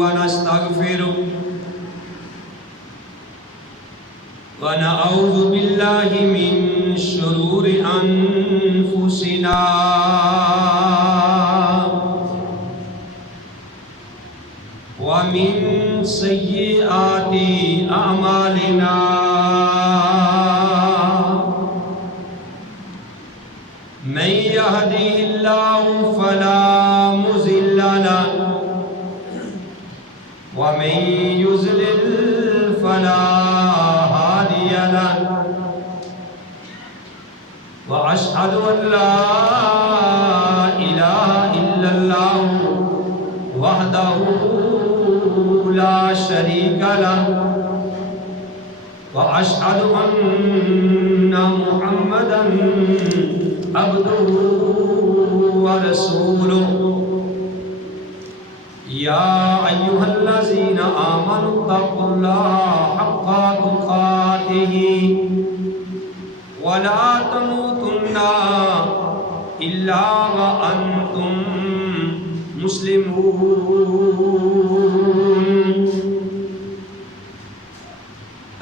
ونستغفره ونعوذ بالله من شرور أنفسنا ومن سيئات أعمالنا من يهده الله فلا مضل له ومن يضلل فلا هادي له وأشهد أن لا إله إلا الله وحده لا شريك له وأشهد أن محمدا عبده ورسوله يا أيها الذين آمنوا اتقوا الله حق تقاته ولا تموتن إلا وأنتم مسلمون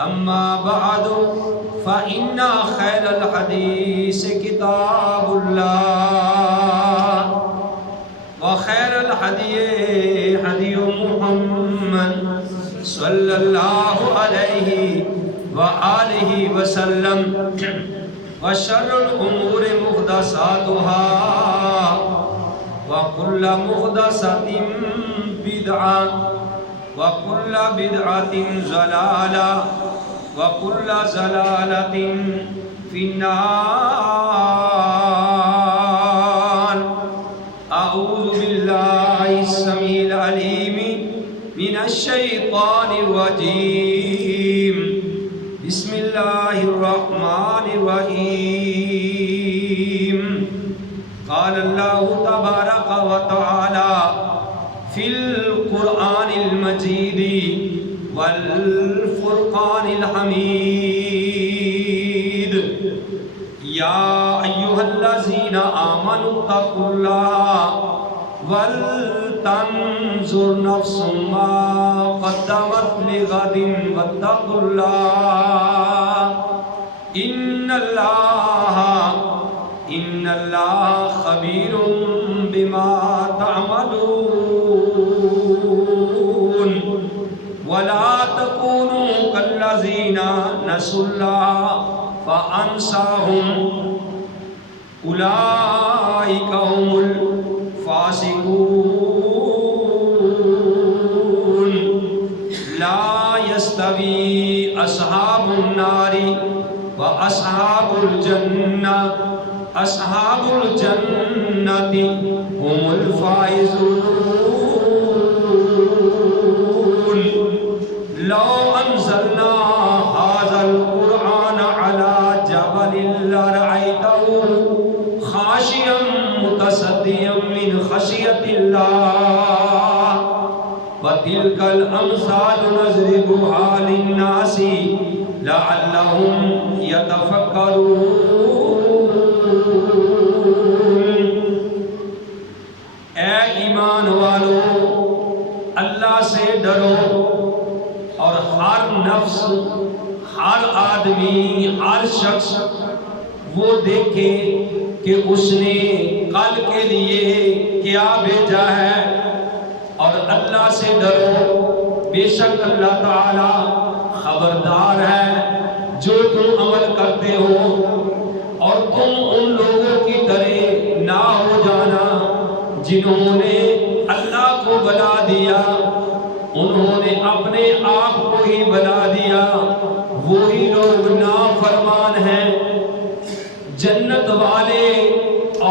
أما بعد فإن خير الحديث كتاب الله وخير الهدي هدي محمد صلى الله عليه وآله وسلم وشر الأمور محدثاتها وكل محدثة بدعة وكل بدعة ضلالة وكل ضلالة في النار. أعوذ بالله السميع العليم من الشيطان الرجيم. بسم الله الرحمن الرحيم. قال الله تبارك وتعالى في القرآن المجيد والفرقان الحميد. يا أيها الذين آمنوا اتقوا الله ولتنظر نفس ما قدمت لغد واتقوا الله إن الله خبير بما تعملون. ولا تكونوا كالذين نسوا الله فأنساهم أولئك هم الفاسقون. لا يستوي أصحاب النار وأصحاب الجنة أصحاب الجنة هم الفائزون. لو أنزلنا هذا القرآن على جبل لرأيته خاشعا متصدعا من خشية الله. وتلك الأمثال نضربها للناس لعلهم يتفكرون. اے ایمان والو، اللہ سے ڈرو اور ہر نفس، ہر آدمی، ہر شخص وہ دیکھے کہ اس نے کل کے لیے کیا بھیجا ہے. اور اللہ سے ڈرو، بے شک اللہ تعالی خبردار ہے جو تم عمل کرتے ہو. اور تم ان لوگوں کی طرح نہ ہو جانا جنہوں نے اللہ کو بلا دیا، انہوں نے اپنے آپ کو ہی بلا دیا. وہی لوگ نافرمان ہیں. جنت والے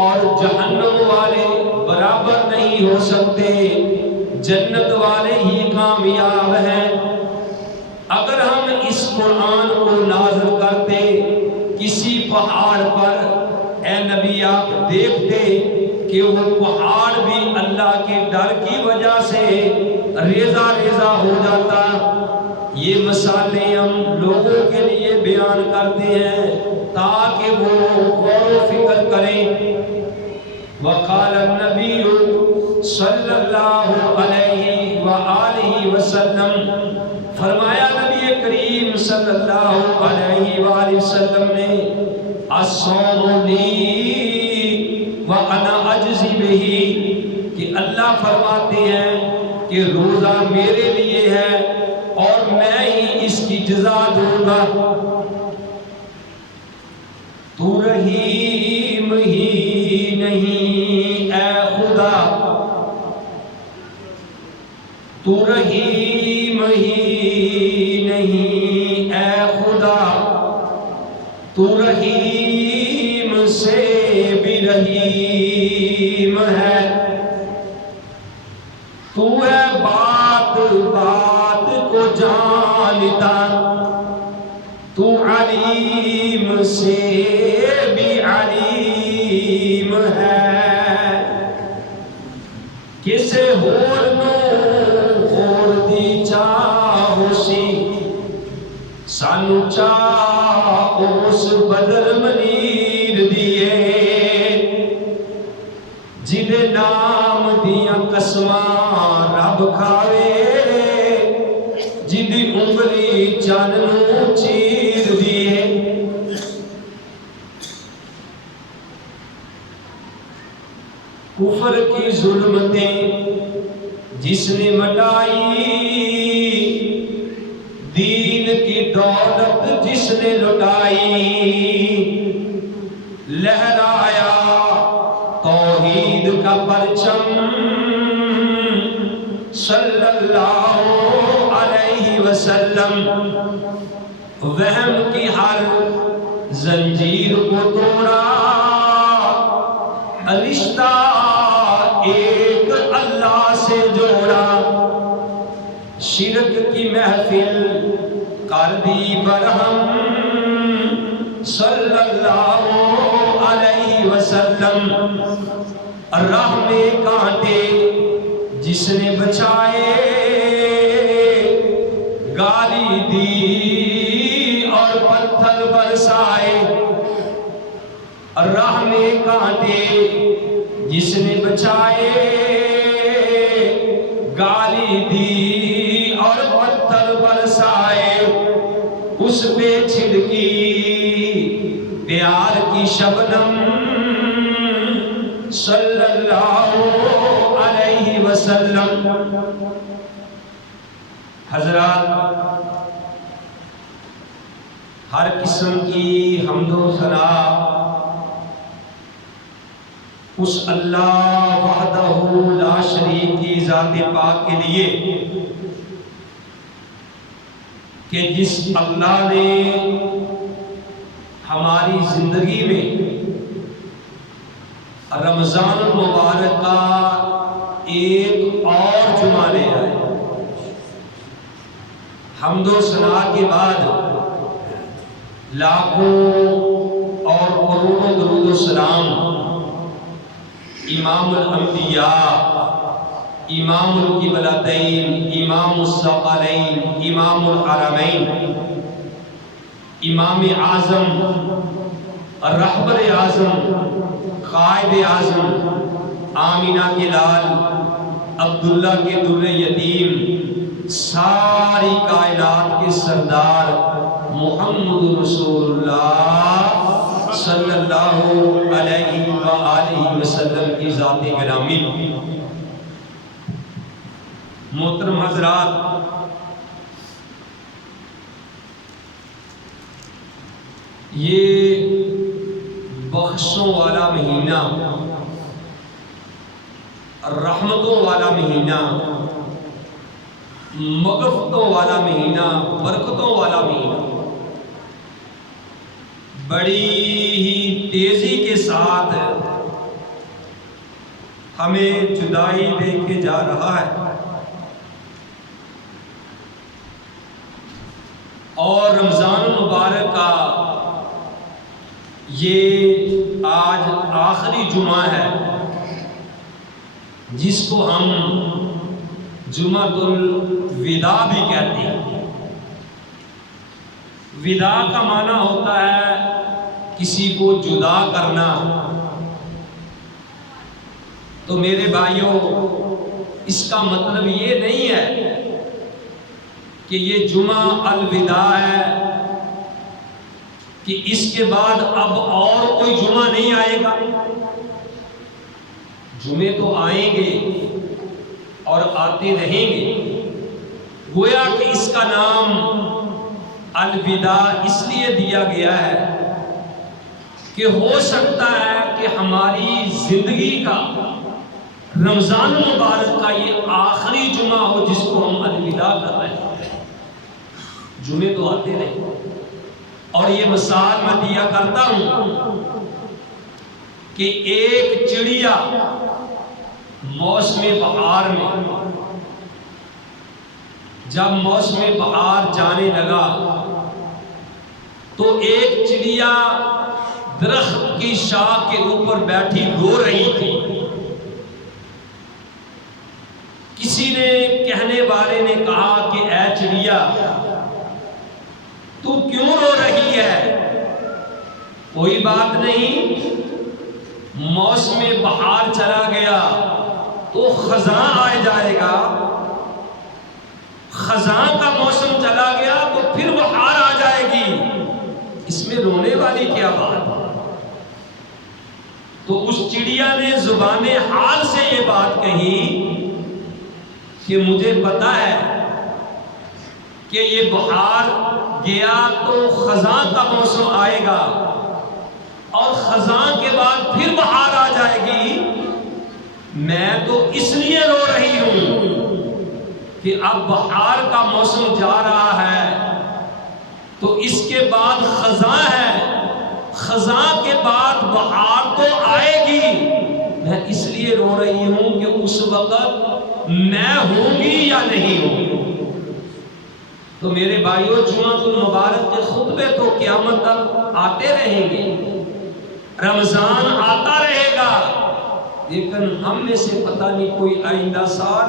اور جہنم والے برابر نہیں ہو سکتے. جنت والے ہی کامیاب ہیں. اگر ہم اس قرآن کو نازل کرتے کسی پہاڑ پر، اے نبی آپ دیکھتے کہ وہ پہاڑ بھی اللہ کے ڈر کی وجہ سے ریزہ ریزہ ہو جاتا. یہ مثالیں ہم لوگوں کے لیے بیان کرتے ہیں تاکہ وہ غور و فکر کریں. وقال النبی صلی اللہ علیہ وآلہ وسلم فرمایا نبی کریم صلی اللہ علیہ وآلہ وسلم نے الصوم لی وانا اجزی بہ کہ اللہ فرماتے ہیں کہ روزہ میرے لیے ہے اور میں ہی اس کی جزا دوں گا۔ تو رحیم ہی نہیں اے خدا، تو رحیم ہی نہیں اے خدا، تو رحیم سے بھی رحیم ہے، تو ہے بات بات کو جانتا، تو علیم سے بھی علیم ہے، کسے ہور نو ہور دی چاہو سی سانو چاہ اس بدر منیر دیے، جنہیں نام دیاں قسماں رب کھاوے، جدی انگلی چاننوں چیر دیے۔ کفر کی ظلمتیں جس نے مٹائی، دین کی دولت جس نے لٹائی، لہرایا توحید کا پرچم صلی اللہ علیہ وسلم، وہم کی ہر زنجیر کو توڑا، رشتہ ایک اللہ سے جوڑا، شرک کی محفل کر دی برہم صلی اللہ علیہ وسلم، راہ میں کانٹے جس نے بچائے، گالی دی اور پتھر برسائے، راہ میں کانٹے جس نے بچائے، گالی دی اور پتھر برسائے، اس پہ چھڑکی پیار کی شبنم صلی اللہ علیہ وسلم۔ حضرات، ہر قسم کی حمد و ثنا اس اللہ وحدہ لا شریک کی ذات پاک کے لیے کہ جس اللہ نے ہماری زندگی میں رمضان المبارک کا ایک اور جمعہ لے آئے۔ حمد و ثنا کے بعد لاکھوں اور کروڑوں درود و سلام امام الانبیاء، امام القبلتین، امام الثقلین، امام الحرمین، امام اعظم، رہبر اعظم، قائد اعظم، آمینہ کے لال، عبداللہ کے در یتیم، ساری کائنات کے سردار محمد رسول اللہ صلی اللہ علیہ وآلہ وسلم کی ذات گرامی۔ محترم حضرات، یہ بخشوں والا مہینہ، رحمتوں والا مہینہ، مغفرتوں والا مہینہ، برکتوں والا مہینہ بڑی ہی تیزی کے ساتھ ہمیں جدائی دے کے جا رہا ہے، اور رمضان المبارک کا یہ آج آخری جمعہ ہے جس کو ہم جمعۃ الوداع بھی کہتے ہیں۔ وداع کا معنی ہوتا ہے کسی کو جدا کرنا۔ تو میرے بھائیوں، اس کا مطلب یہ نہیں ہے کہ یہ جمعہ الوداع ہے کہ اس کے بعد اب اور کوئی جمعہ نہیں آئے گا. جمعے تو آئیں گے اور آتے رہیں گے. گویا کہ اس کا نام الوداع اس لیے دیا گیا ہے کہ ہو سکتا ہے کہ ہماری زندگی کا رمضان المبارک کا یہ آخری جمعہ ہو جس کو ہم الوداع کر رہے ہیں. جمعے تو آتے رہے. اور یہ مثال میں دیا کرتا ہوں کہ ایک چڑیا موسم بہار میں جب موسم بہار جانے لگا تو ایک چڑیا درخت کی شاخ کے اوپر بیٹھی رو رہی تھی. کسی نے کہنے والے نے کہا کہ اے چڑیا تو کیوں رو رہی ہے؟ کوئی بات نہیں، موسم بہار چلا گیا تو خزاں آ جائے گا. خزاں کا موسم چلا گیا تو پھر بہار آ جائے گی. اس میں رونے والی کیا بات؟ تو اس چڑیا نے زبان حال سے یہ بات کہی کہ مجھے پتا ہے کہ یہ بہار گیا تو خزاں کا موسم آئے گا اور خزاں کے بعد پھر بہار آ جائے گی. میں تو اس لیے رو رہی ہوں کہ اب بہار کا موسم جا رہا ہے تو اس کے بعد خزاں ہے، خزاں کے بعد بہار تو آئے گی. میں اس لیے رو رہی ہوں کہ اس وقت میں ہوں گی یا نہیں ہوں گی. تو میرے بھائیوں، جمعہ المبارک کے خطبے تو قیامت تک آتے رہیں گے، رمضان آتا رہے گا، لیکن ہم میں سے پتہ نہیں کوئی آئندہ سال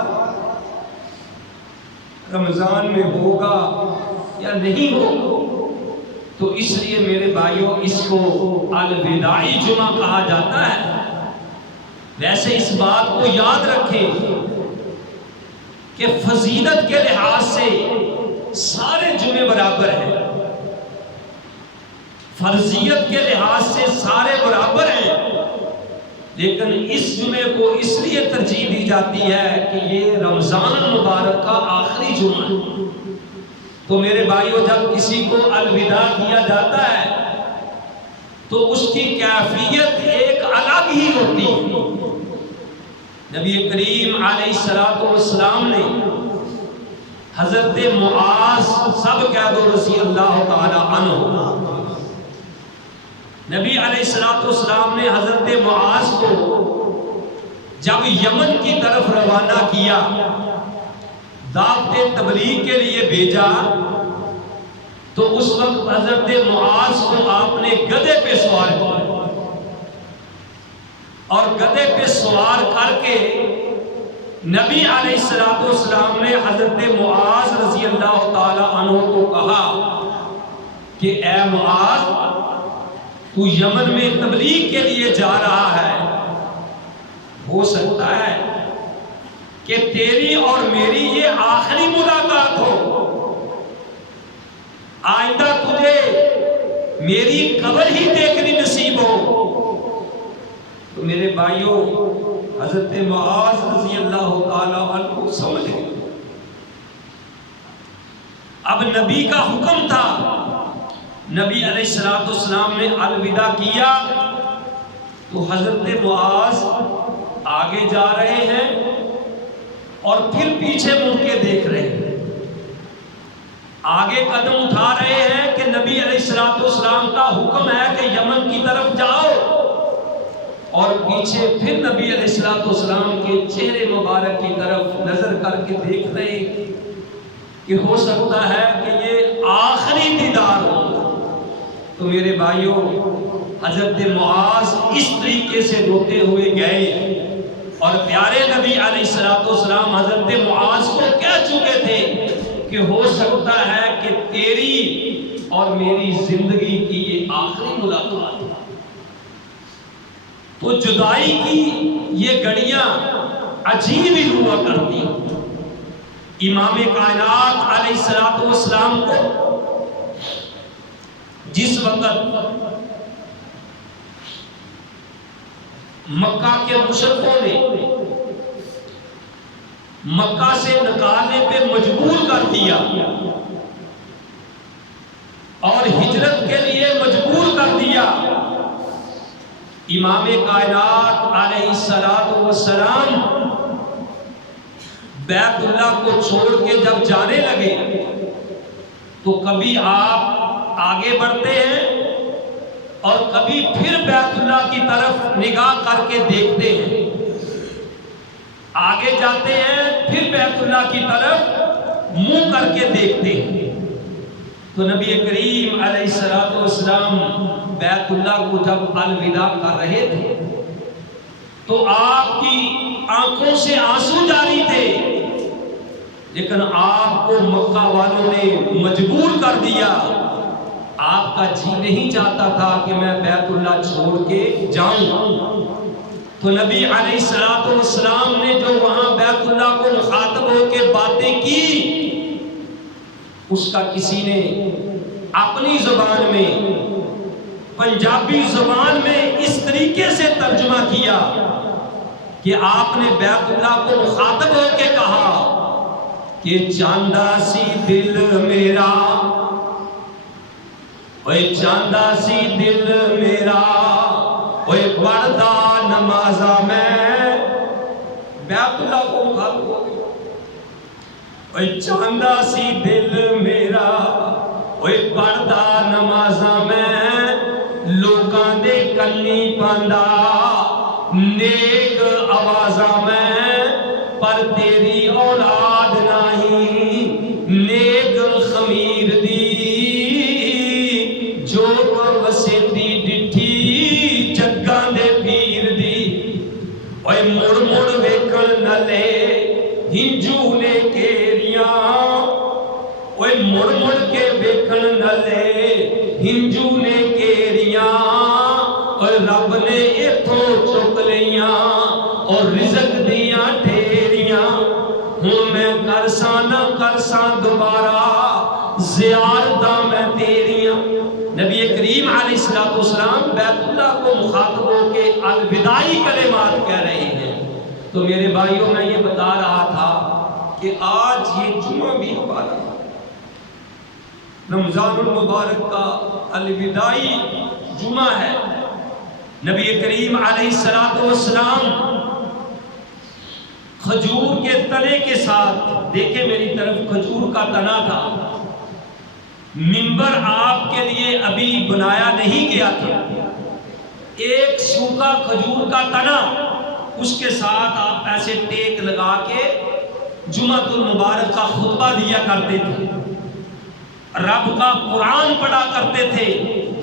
رمضان میں ہوگا یا نہیں ہوگا. تو اس لیے میرے بھائیوں اس کو الوداعی جمعہ کہا جاتا ہے. ویسے اس بات کو یاد رکھیں کہ فضیلت کے لحاظ سے سارے جمعے برابر ہیں، فرضیت کے لحاظ سے سارے برابر ہیں، لیکن اس جمعے کو اس لیے ترجیح دی جاتی ہے کہ یہ رمضان المبارک کا آخری جمعہ ہے. تو میرے بھائیوں، جب کسی کو الوداع کیا جاتا ہے تو اس کی کیفیت ایک الگ ہی ہوتی ہے. نبی کریم علیہ السلام نے حضرت معاذ سب کہہ دو رضی اللہ تعالی عنہ، نبی علیہ السلام نے حضرت معاذ کو جب یمن کی طرف روانہ کیا، دعوت تبلیغ کے لیے بھیجا، تو اس وقت حضرت معاذ کو آپ نے گدھے پہ سوار کیا اور گدھے پہ سوار کر کے نبی علیہ السلام نے حضرت معاذ رضی اللہ تعالی عنہ کو کہا کہ اے معاذ، تو یمن میں تبلیغ کے لیے جا رہا ہے، ہو سکتا ہے کہ تیری اور میری یہ آخری ملاقات ہو، آئندہ تجھے میری قبر ہی دیکھنی نصیب ہو. تو میرے بھائیوں، حضرت معاذ رضی اللہ تعالی عنہ سمجھ گئے اب نبی کا حکم تھا. نبی علیہ السلام نے الوداع کیا تو حضرت معاذ آگے جا رہے ہیں اور پھر پیچھے مڑ کے دیکھ رہے ہیں. آگے قدم اٹھا رہے ہیں کہ نبی علیہ السلام کا حکم ہے کہ یمن کی طرف جاؤ، اور پیچھے پھر نبی علیہ السلام کے چہرے مبارک کی طرف نظر کر کے دیکھ رہے ہیں کہ ہو سکتا ہے کہ یہ آخری دیدار ہو. تو میرے بھائیوں، حضرت معاذ اس طریقے سے روتے ہوئے گئے اور پیارے نبی علیہ السلام حضرت معاذ کو کہہ چکے تھے کہ ہو سکتا ہے کہ تیری اور میری زندگی کی یہ آخری ملاقات ہے. تو جدائی کی یہ گھڑیاں عجیب ہی ہوا کرتی. امام کائنات علیہ الصلوۃ والسلام کو جس وقت مکہ کے مشرکوں نے مکہ سے نکالنے پہ مجبور کر دیا اور ہجرت کے لیے مجبور کر دیا، امام کائنات علیہ الصلوۃ والسلام بیت اللہ کو چھوڑ کے جب جانے لگے تو کبھی آپ آگے بڑھتے ہیں اور کبھی پھر بیت اللہ کی طرف نگاہ کر کے دیکھتے ہیں، آگے جاتے ہیں پھر بیت اللہ کی طرف منہ کر کے دیکھتے ہیں. تو نبی کریم علیہ الصلوۃ والسلام بیت اللہ کو جب الوداع کر رہے تھے تو آپ کی آنکھوں سے آنسو جاری تھے، لیکن آپ کو مکہ والوں نے مجبور کر دیا. آپ کا جی نہیں چاہتا تھا کہ میں بیت اللہ چھوڑ کے جاؤں. تو نبی علیہ الصلوۃ والسلام نے جو وہاں بیت اللہ کو مخاطب ہو کے باتیں کی، اس کا کسی نے اپنی زبان میں، پنجابی زبان میں اس طریقے سے ترجمہ کیا کہ آپ نے بیت اللہ کو مخاطب ہو کے کہا کہ چاندہ سی دل میرا، اوے چاندہ سی دل میرا، اوے پڑھدا نمازاں میں، بیت اللہ کو مخاطب ہو گیا. اوے چاندہ سی دل میرا، اوے پڑھدا نمازاں میں، لوکاں دے کنی پاندا نیک آوازاں میں، پر تیری اولاد نہیں نیک خمیر دی، جو وسیتی ڈٹھی جگاں دے پیر دی. اوے مڑ مڑ ویکھن نلے ہنجو نے کیریاں، اوے مڑ مڑ کے ویکھن نلے ہنجو نے کیریاں، اور رب نے اتھوں چک لیاں اور رزق دیاں ڈھیریاں. ہوں میں کرساں نہ کرساں دوبارہ زیارتاں میں تیریاں. نبی کریم علیہ الصلوۃ والسلام بیت اللہ کو مخاطب ہو کے الوداعی کلمات کہہ رہے ہیں. تو میرے بھائیوں میں یہ بتا رہا تھا کہ آج یہ جمعہ بھی ہمارا رمضان المبارک کا الوداعی جمعہ ہے. نبی کریم علیہ الصلوۃ والسلام کھجور کے تنے کے ساتھ، دیکھیں میری طرف کھجور کا تنا تھا، منبر آپ کے لیے ابھی بنایا نہیں گیا تھا، ایک سوکھا کھجور کا تنا، اس کے ساتھ آپ ایسے ٹیک لگا کے جمعۃ المبارک کا خطبہ دیا کرتے تھے، رب کا قرآن پڑھا کرتے تھے.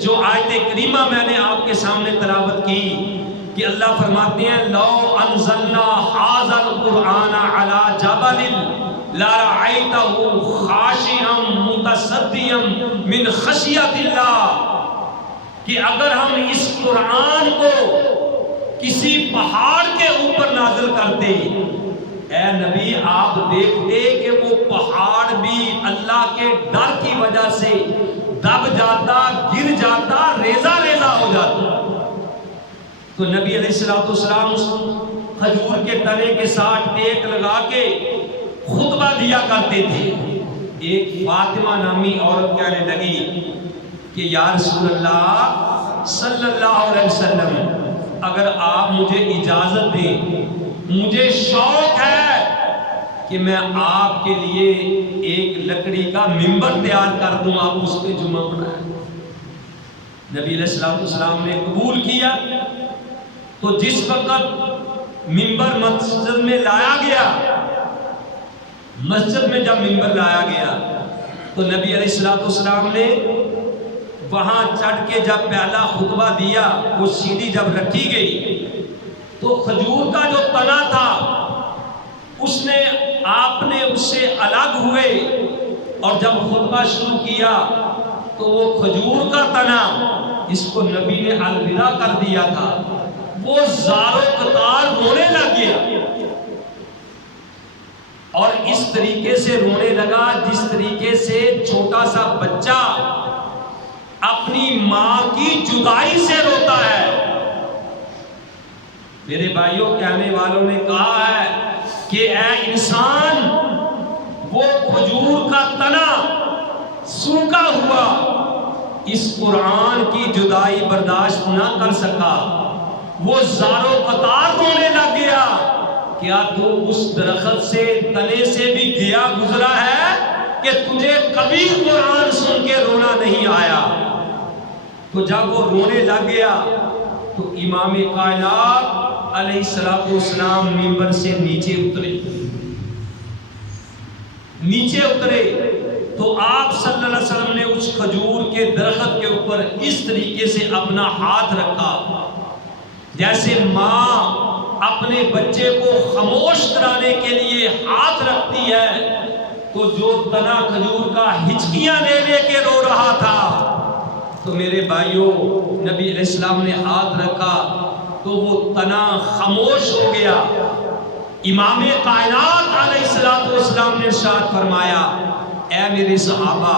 جو آیت کریمہ میں نے آپ کے سامنے تلاوت کی کہ اللہ فرماتے ہیں لو انزلنا ھذا القرآن علی جبل لرأیتہ خاشعا متصدعا من خشیۃ اللہ، کہ اگر ہم اس قرآن کو کسی پہاڑ کے اوپر نازل کرتے، اے نبی آپ دیکھتے کہ وہ پہاڑ بھی اللہ کے ڈر کی وجہ سے دب جاتا، گر جاتا، ریزہ ریزہ ہو جاتا. تو نبی علیہ الصلوۃ والسلام اس کھجور کے تنے کے ساتھ ٹیک لگا کے خطبہ دیا کرتے تھے. ایک فاطمہ نامی عورت کہنے لگی کہ یا رسول اللہ صلی اللہ علیہ وسلم، اگر آپ مجھے اجازت دیں، مجھے شوق ہے کہ میں آپ کے لیے ایک لکڑی کا منبر تیار کر دوں، آپ اس پہ جمعہ پڑھائیں. نبی علیہ الصلوۃ والسلام نے قبول کیا. تو جس وقت منبر مسجد میں لایا گیا، مسجد میں جب منبر لایا گیا تو نبی علیہ الصلوۃ والسلام نے وہاں چڑھ کے جب پہلا خطبہ دیا، وہ سیڑھی جب رکھی گئی تو کھجور کا جو تنا تھا اس نے، آپ نے اس سے الگ ہوئے اور جب خطبہ شروع کیا تو وہ کھجور کا تنا اس کو نبی نے الوداع کر دیا تھا، وہ زار و قطار رونے لگ گیا. اور اس طریقے سے رونے لگا جس طریقے سے چھوٹا سا بچہ اپنی ماں کی جدائی سے روتا ہے۔ میرے بھائیوں، کہنے والوں نے کہا ہے کہ اے انسان، وہ کھجور کا تنا سوکھا ہوا اس قرآن کی جدائی برداشت نہ کر سکا، وہ زاروں قطار رونے لگ گیا۔ کیا تو اس درخت سے تنے سے بھی گیا گزرا ہے کہ تجھے کبھی قرآن سن کے رونا نہیں آیا؟ تو جب وہ رونے لگ گیا تو امام کائنات علیہ السلام منبر سے نیچے اترے تو آپ صلی اللہ علیہ وسلم نے اس کھجور کے درخت کے اوپر اس طریقے سے اپنا ہاتھ رکھا جیسے ماں اپنے بچے کو خاموش کرانے کے لیے ہاتھ رکھتی ہے۔ تو جو تنا کھجور کا ہچکیاں لے لے کے رو رہا تھا، تو میرے بھائیوں، نبی علیہ السلام نے ہاتھ رکھا تو وہ تنا خاموش ہو گیا۔ امام کائنات علیہ السلام نے ارشاد فرمایا، اے میرے صحابہ،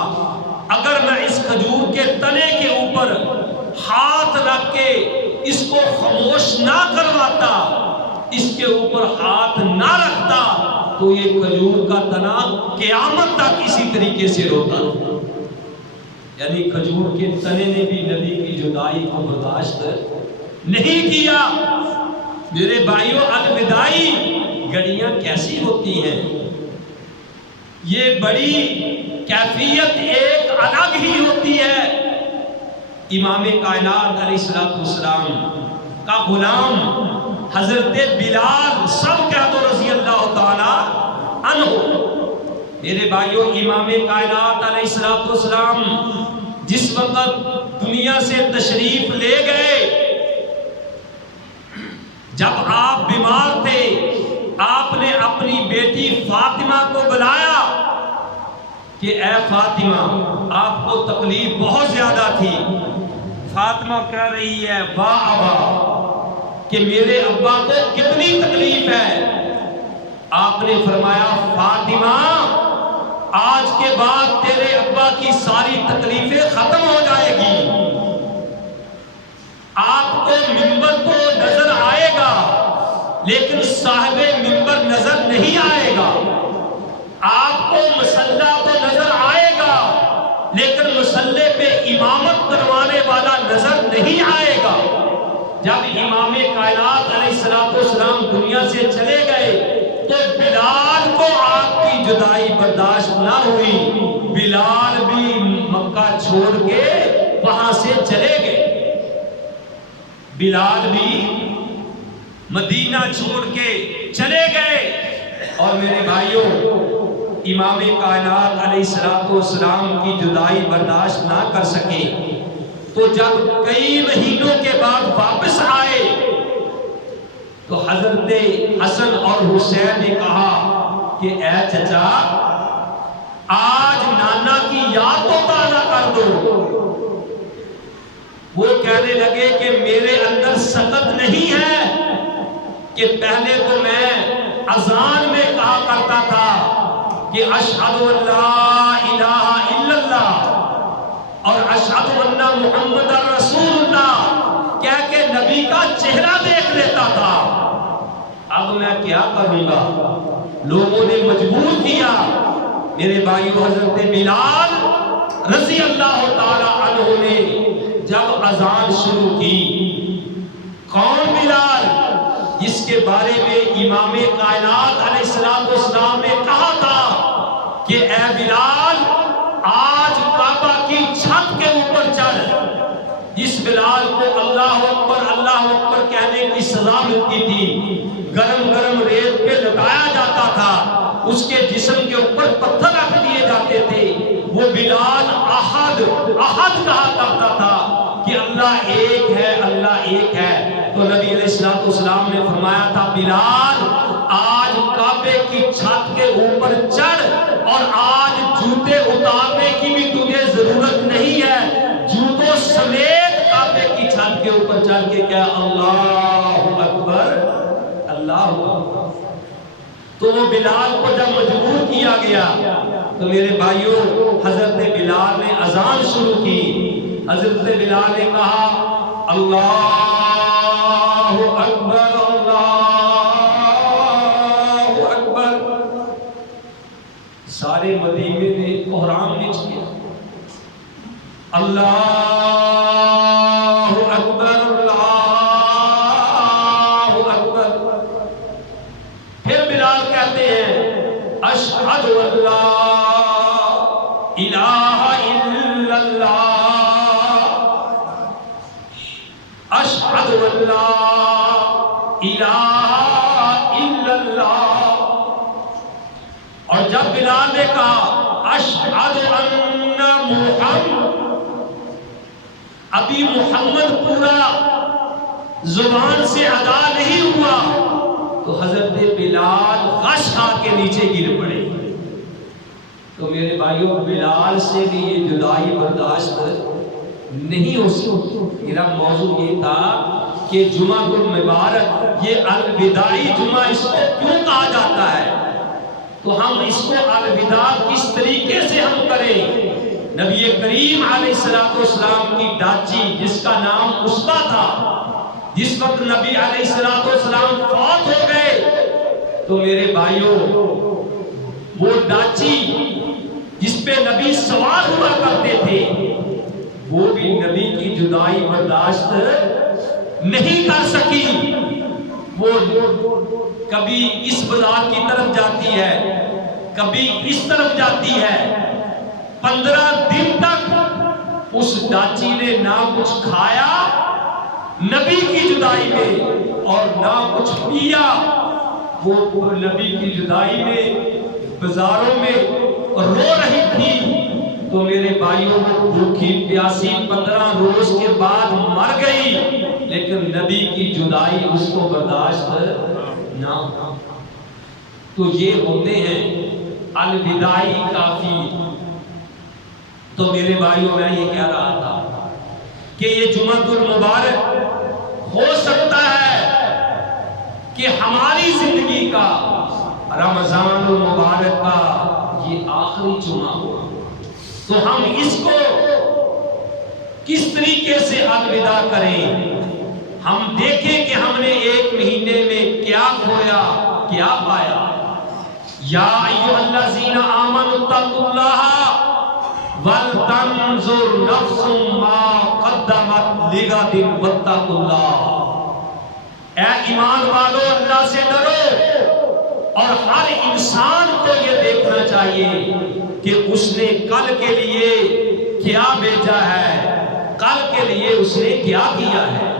اگر میں اس کھجور کے تنے کے اوپر ہاتھ رکھ کے اس کو خاموش نہ کرواتا، اس کے اوپر ہاتھ نہ رکھتا، تو یہ کھجور کا تنا قیامت تک اسی طریقے سے روتا۔ یعنی کھجور کے تنے نے بھی نبی کی جدائی کو برداشت نہیں کیا۔ میرے بھائیوں، الوداعی گھڑیاں کیسی ہوتی ہیں؟ یہ بڑی کیفیت ایک الگ ہی ہوتی ہے۔ امام کائنات علیہ السلام کا غلام حضرت بلال، سب کہہ دو رضی اللہ تعالی عنہ۔ میرے بھائیوں، امام کائنات علیہ السلام جس وقت دنیا سے تشریف لے گئے، جب آپ بیمار تھے، آپ نے اپنی بیٹی فاطمہ کو بلایا کہ اے فاطمہ، آپ کو تکلیف بہت زیادہ تھی۔ فاطمہ کہہ رہی ہے، واہ ابا، کہ میرے ابا کو کتنی تکلیف ہے؟ آپ نے فرمایا، فاطمہ، آج کے بعد تیرے ابا کی ساری تکلیفیں ختم ہو جائے گی۔ آپ کو منبر تو نظر آئے گا لیکن صاحب منبر نظر نہیں آئے گا۔ آپ کو مصلی تو نظر آئے گا لیکن مصلی پہ امامت کروانے والا نظر نہیں آئے گا۔ جب امام کائنات علیہ السلام دنیا سے چلے گئے تو بلال کو آپ کی جدائی برداشت نہ ہوئی، بلال بھی مکہ چھوڑ کے وہاں سے چلے گئے۔ بلال بھی مدینہ چھوڑ کے چلے گئے۔ اور میرے بھائیوں، امام کائنات علیہ السلام کی جدائی برداشت نہ کر سکے تو جب کئی مہینوں کے بعد واپس آئے تو حضرت حسن اور حسین نے کہا کہ اے چچا، آج نانا کی یاد تو تازہ کر دو۔ وہ کہنے لگے کہ میرے اندر سکت نہیں ہے کہ پہلے تو میں اذان میں کہا کرتا تھا کہ اشہد ان لا الہ الا اللہ اور اشہد ان محمد رسول اللہ کہہ کے نبی کا چہرہ دیکھ لیتا تھا۔ اب میں کیا کروں گا؟ لوگوں نے مجبور کیا۔ میرے بھائیو، حضرت بلال رضی اللہ تعالی عنہ نے جب اذان شروع کی، کون بلال؟ جس کے بارے میں امام کائنات علیہ السلام نے کہا تھا کہ اے بلال، آج کعبہ کی چھت کے اوپر چڑھ۔ اس بلال کو اللہ اکبر کہنے کی سزا ملتی تھی، گرم گرم ریت پہ لٹایا جاتا تھا، اس کے جسم کے اوپر پتھر رکھ دیے جاتے تھے۔ وہ بلال احد کہا کرتا تھا کہ اللہ ایک ہے، اللہ ایک ہے۔ تو نبی علیہ السلام نے فرمایا تھا، بلال آج کعبے کی چھت کے اوپر چڑھ اور آج جوتے اتارنے کی بھی تجھے ضرورت نہیں ہے، جوتوں سمیت کعبے کی چھت کے اوپر چڑھ کے کہا اللہ اکبر، اللہ اکبر۔ تو وہ بلال کو جب مجبور کیا گیا تو میرے بھائیوں حضرت بلال نے اذان شروع کی. حضرت بلال نے کہا اللہ اکبر اللہ اکبر. سارے مدینے نے قرآن مچ کیا. اللہ اکبر اللہ اکبر. پھر بلال کہتے ہیں اشہد ان لا الہ الا اللہ اشہد ان لا الہ الا اللہ. اور جب بلال نے کہا اشہد ان محمد، ابھی محمد پورا زبان سے ادا نہیں ہوا تو حضرت بلال غش کھا کے نیچے گر پڑے. تو میرے بھائیوں بلال سے بھی یہ جدائی برداشت نہیں ہو سکتی. میرا موضوع یہ تھا کہ جمعہ المبارک یہ الوداعی جمعہ اس کو کیوں کہا جاتا ہے، تو ہم اس کو الوداع کس طریقے سے ہم کریں. نبی کریم علیہ السلام کی ڈاچی جس کا نام اسبا تھا، جس وقت نبی علیہ السلام فوت ہو گئے تو میرے بھائیوں وہ ڈاچی جس پہ نبی سوار ہوا کرتے تھے وہ بھی نبی کی جدائی برداشت نہیں کر سکی. وہ کبھی اس بازار کی طرف جاتی ہے کبھی اس طرف جاتی ہے. 15 دن تک اس ڈاچی نے نہ کچھ کھایا نبی کی جدائی میں اور نہ کچھ پیا. وہ نبی کی جدائی میں بازاروں میں رو رہی تھی. تو میرے بھائیوں بھوکی پیاسی 15 روز کے بعد مر گئی لیکن نبی کی جدائی اس کو برداشت نہ. تو یہ ہوتے ہیں الوداعی کافی. تو میرے بھائیوں میں یہ کہہ رہا تھا کہ یہ جمعہ المبارک ہو سکتا ہے کہ ہماری زندگی کا رمضان المبارک کا یہ آخری جمعہ ہو. تو ہم اس کو کس طریقے سے الوداع کریں. ہم دیکھیں کہ ہم نے ایک مہینے میں کیا کھویا کیا پایا. یا ایھا الذین آمنوا اتقوا اللہ وَلْتَنْظُرْ نَفْسٌ مَا قَدَّمَتْ لِغَدٍ وَاتَّقُوا اللَّهَ. اے ایمان والو اللہ سے ڈرو اور ہر انسان کو یہ دیکھنا چاہیے کہ اس نے کل کے لیے کیا بھیجا ہے، کل کے لیے اس نے کیا کیا ہے.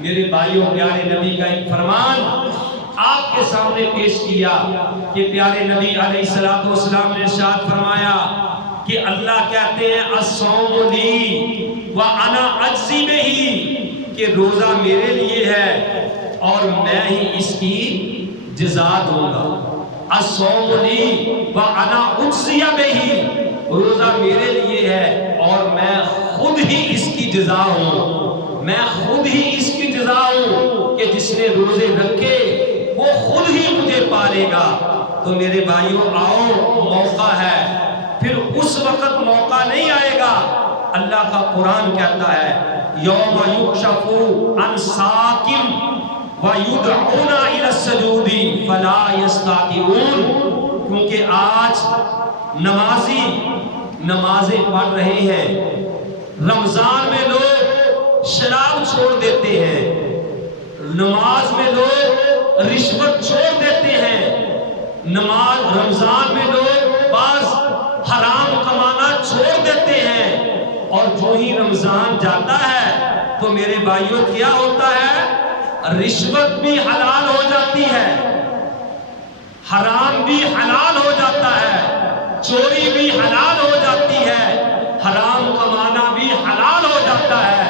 میرے بھائیوں پیارے نبی کا ایک فرمان آپ کے سامنے پیش کیا کہ پیارے نبی علیہ السلام نے ارشاد فرمایا کہ اللہ کہتے ہیں الصوم لی وانا اجزی بہ، کہ روزہ میرے لیے ہے اور میں ہی اس کی جزا دوں گا. الصوم لی وانا اجزی بہ، روزہ میرے لیے ہے اور میں خود ہی اس کی جزا ہوں. میں خود ہی اس کی جزا ہوں کہ جس نے روزے رکھے وہ خود ہی مجھے پالے گا. تو میرے بھائیوں آؤ موقع ہے، پھر اس وقت موقع نہیں آئے گا. اللہ کا قرآن کہتا ہے یوم یکشف عن ساق ویدعون الی السجود فلا یستطیعون. کیونکہ آج نمازی نمازیں پڑھ رہے ہیں، رمضان میں لوگ شراب چھوڑ دیتے ہیں، نماز میں لوگ رشوت چھوڑ دیتے ہیں، نماز رمضان میں لوگ بعض حرام کمانا چھوڑ دیتے ہیں. اور جو ہی رمضان جاتا ہے تو میرے بھائیوں کیا ہوتا ہے، رشوت بھی حلال ہو جاتی ہے، حرام بھی حلال ہو جاتا ہے، چوری بھی حلال ہو جاتی ہے، حرام کمانا بھی حلال ہو جاتا ہے،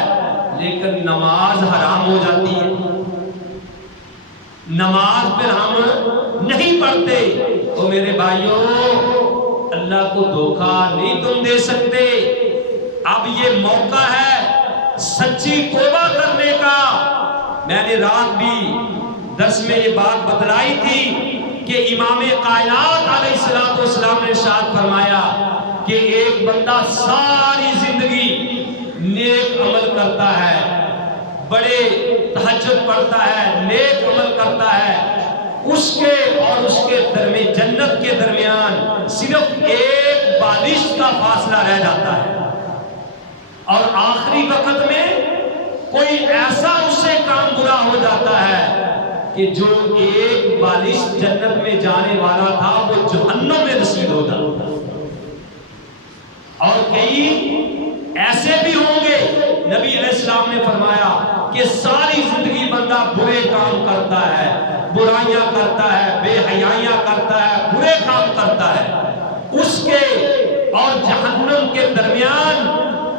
لیکن نماز حرام ہو جاتی ہے. نماز پھر ہم نہیں پڑھتے. تو میرے بھائیوں اللہ کو دھوکہ نہیں تم دے سکتے. اب یہ موقع ہے سچی توبہ کرنے کا. میں نے رات بھی درس میں یہ بات بتلائی تھی کہ امام کائنات علیہ الصلوۃ والسلام نے ارشاد فرمایا کہ ایک بندہ ساری زندگی نیک عمل کرتا ہے، بڑے تہجد پڑھتا ہے، نیک عمل کرتا ہے، اس کے اور اس کے درمیان جنت کے درمیان صرف ایک بالش کا فاصلہ رہ جاتا ہے، اور آخری وقت میں کوئی ایسا اس سے کام برا ہو جاتا ہے کہ جو ایک بالش جنت میں جانے والا تھا وہ جہنم میں رسید ہو جاتا ہے۔ اور کئی ایسے بھی ہوں گے، نبی علیہ السلام نے فرمایا کہ ساری زندگی بندہ برے کام کرتا ہے، برائیاں کرتا ہے، بے حیائیاں کرتا ہے، برے کام کرتا ہے، اس کے اور جہنم کے درمیان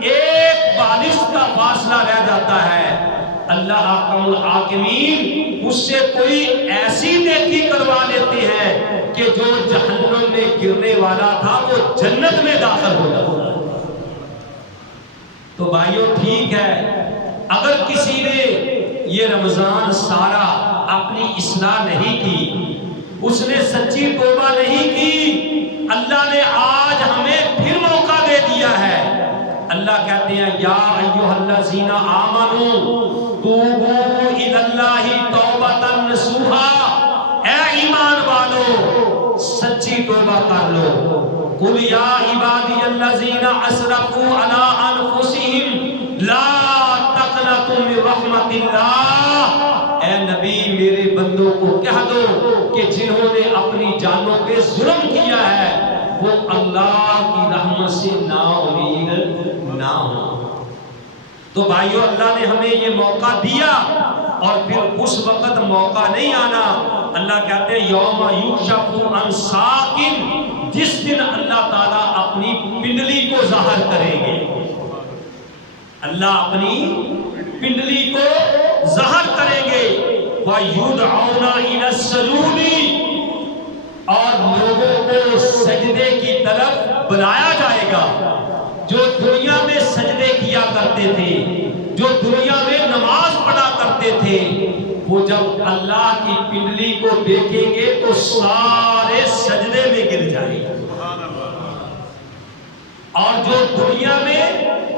ایک بالش کا فاصلہ رہ جاتا ہے، اللہ احکم الحاکمین اس سے کوئی ایسی نیکی کروا لیتے ہیں کہ جو جہنم میں گرنے والا تھا وہ جنت میں داخل ہو جاتا ہے۔ تو بھائیو ٹھیک ہے، اگر کسی نے یہ رمضان سارا اپنی اصلاح نہیں کی، اس نے سچی توبہ نہیں کی، اللہ نے آج ہمیں پھر موقع دے دیا ہے۔ اللہ کہتے ہیں یا ایھا الذین آمنوا توبوا الی اللہ توبۃ نصوحا، اے ایمان والو سچی توبہ کر لو۔ قل یا عبادی الذین اسرفوا علی انفسہم لا تقنطوا من رحمت اللہ، اے نبی میرے بندوں کو کہہ دو کہ جنہوں نے اپنی جانوں پہ ظلم کیا ہے وہ اللہ کی رحمت سے نا امید نہ ہو۔ تو بھائیو اللہ نے ہمیں یہ موقع دیا اور پھر اس وقت موقع نہیں آنا۔ اللہ کہتے ہیں یوم یکشف عن ساق، جس دن اللہ تعالیٰ اپنی پنڈلی کو ظاہر کریں گے، اللہ اپنی پنڈلی کو ظاہر کریں گے، وَيُدْعَوْنَ إِلَى السُّجُودِ، اور لوگوں کو سجدے کی طرف بلایا جائے گا۔ جو دنیا میں سجدے کیا کرتے تھے، جو دنیا میں نماز پڑھا کرتے تھے، وہ جب اللہ کی پنڈلی کو دیکھیں گے تو سارے سجدے میں گر جائیں گے۔ اور جو دنیا میں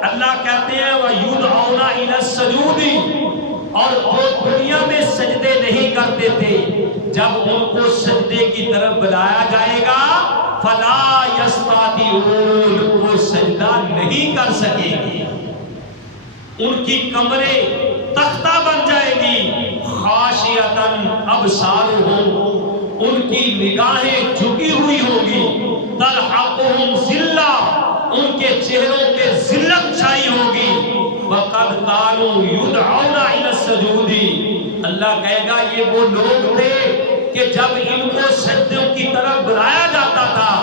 اللہ کہتے ہیں وَيُدْعَوْنَ إِلَى السُّجُودِ، اور جو دنیا میں سجدے نہیں کرتے تھے، جب ان کو سجدے کی طرف بلایا جائے گا فَلَا يَسْتَطِيعُونَ، وہ سجدہ نہیں کر سکیں گے، ان کی کمریں تختہ بن جائے گی، خاشعۃ ابصارہم، ان کی نگاہیں جھکی ہوئی ہوگی، ترحقہم ذلہ، ان کے چہروں پہ ذلت چھائی ہوگی، وَقَدْ كَانُوا يُدْعَوْنَ إِلَى السُّجُودِ، اللہ کہے گا یہ وہ لوگ تھے کہ جب ان کو سجدوں کی طرف بلایا جاتا تھا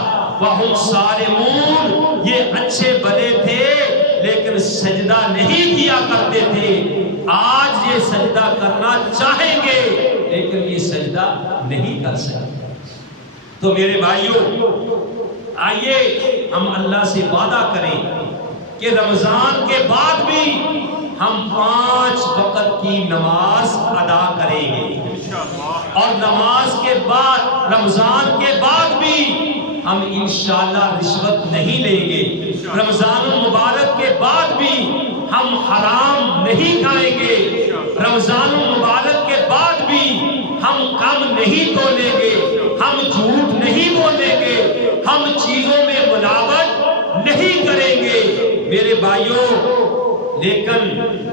وَهُمْ صَالِمُونَ، یہ اچھے بھلے تھے لیکن سجدہ نہیں کیا کرتے تھے، آج یہ سجدہ کرنا چاہیں گے لیکن یہ سجدہ نہیں کر سکتے۔ تو میرے بھائیوں آئیے ہم اللہ سے وعدہ کریں کہ رمضان کے بعد بھی ہم 5 وقت کی نماز ادا کریں گے، اور نماز کے بعد رمضان کے بعد بھی ہم انشاءاللہ رشوت نہیں لیں گے، رمضان المبارک کے بعد بھی ہم حرام نہیں کھائیں گے، رمضان المبارک کے بعد بھی ہم کم نہیں تولیں گے، ہم جھوٹ نہیں بولیں گے، ہم چیزوں میں ملاوٹ نہیں کریں گے میرے بھائیوں۔ لیکن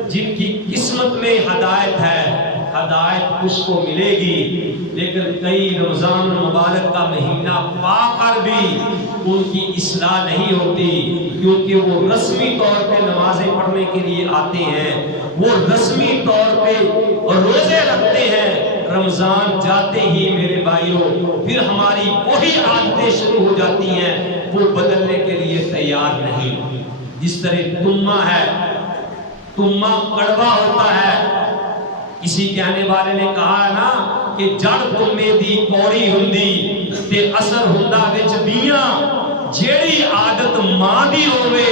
جن کی قسمت میں ہدایت ہے ہدایت اس کو ملے گی، لیکن کئی رمضان المبارک کا مہینہ پا کر بھی ان کی اصلاح نہیں ہوتی، کیونکہ وہ رسمی طور پہ نمازیں پڑھنے کے لیے آتے ہیں، وہ رسمی طور پہ روزے رکھتے ہیں، رمضان جاتے ہی میرے بھائیوں پھر ہماری وہی عادتیں شروع ہو جاتی ہیں، وہ بدلنے کے لیے تیار نہیں۔ جس طرح تمہ ہے، تمہ کڑوا ہوتا ہے، کسی کہنے والے نے کہا ہے نا کہ جڑ تمے دی کوڑی ہوندی تے اثر ہوندا وچ بیاں، جیڑی عادت ماں دی ہوے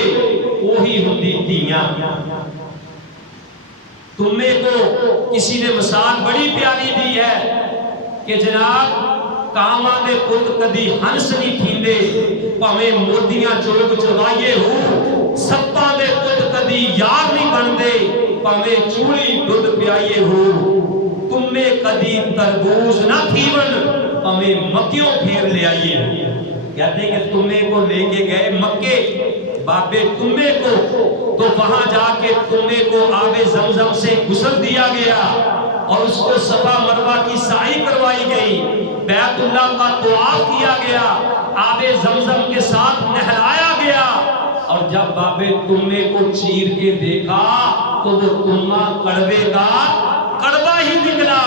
وہی ہوندی دھیاں۔ تمے کو کسی نے مثال بڑی پیاری دی ہے کہ جناب کاواں دے پت کدی ہنس نہیں تھیندے پاویں موتیاں چوگ چوائیے ہو سپاں دے پت کدی یار نہیں بندے پاویں چوڑی دودھ پیائیے ہو تمہیں کدی تربوز نہ تھیون پاویں مکیوں پھیر لے آئیے ہو کہتے ہیں کہ تمہیں کو لے کے گئے مکے بابے تمہیں کو تو وہاں جا کے تمہیں کو آب زمزم سے غسل دیا گیا اور اس کو صفا مروہ کی سعی کروائی گئی بیت اللہ کا طواف کیا گیا آب زمزم کے ساتھ نہلایا گیا اور جب بابے تمہیں کو چیر کے دیکھا تو وہ تمہ کڑوے کا کڑوا ہی نکلا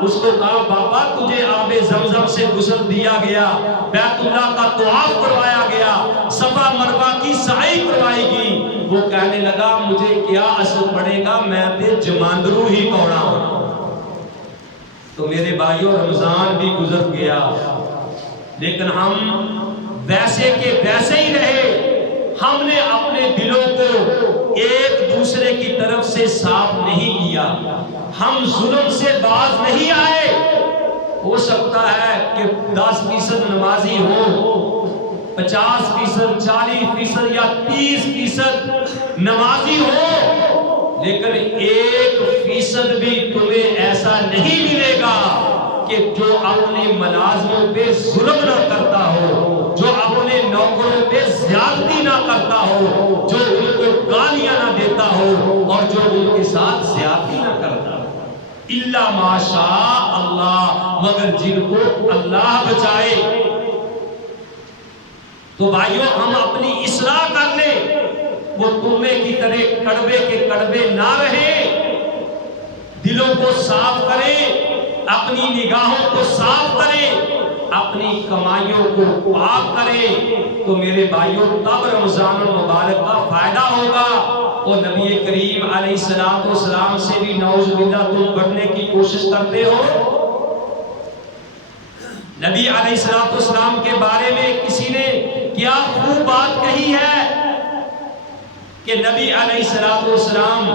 اس کو کہا بابا تجھے آب زمزم سے غسل دیا گیا بیت اللہ کا طواف کروایا گیا صفا مروہ کی سعی کروائی گئی وہ کہنے لگا مجھے کیا اثر پڑے گا میں تے جماندرو ہی کوڑا ہوں تو میرے بھائیوں رمضان بھی گزر گیا لیکن ہم ویسے کے ویسے ہی رہے ہم نے اپنے دلوں کو ایک دوسرے کی طرف سے صاف نہیں کیا ہم ظلم سے باز نہیں آئے ہو سکتا ہے کہ 10% نمازی ہو 50%, 40% یا 30% نمازی ہو لیکن 1% بھی تمہیں ایسا نہیں ملے گا کہ جو اپنے ملازموں پہ ظلم نہ کرتا ہو جو اپنے نوکروں پہ زیادتی نہ کرتا ہو جو ان کو گالیاں نہ دیتا ہو اور جو ان کے ساتھ زیادتی نہ کرتا ہو الا ماشاء اللہ مگر جن کو اللہ بچائے تو بھائیوں ہم اپنی اصلاح کر لیں وہ تمہیں کی طرح کڑوے کے کڑوے نہ رہے دلوں کو صاف کریں اپنی نگاہوں کو صاف کریں اپنی کمائیوں کو پاک کریں تو میرے بھائیوں تب رمضان المبارک کا فائدہ ہوگا اور نبی کریم علیہ السلام سے بھی نعوذ باللہ تم بڑھنے کی کوشش کرتے ہو نبی علیہ السلام کے بارے میں کسی نے کیا خوب بات کہی ہے کہ نبی علیہ السلام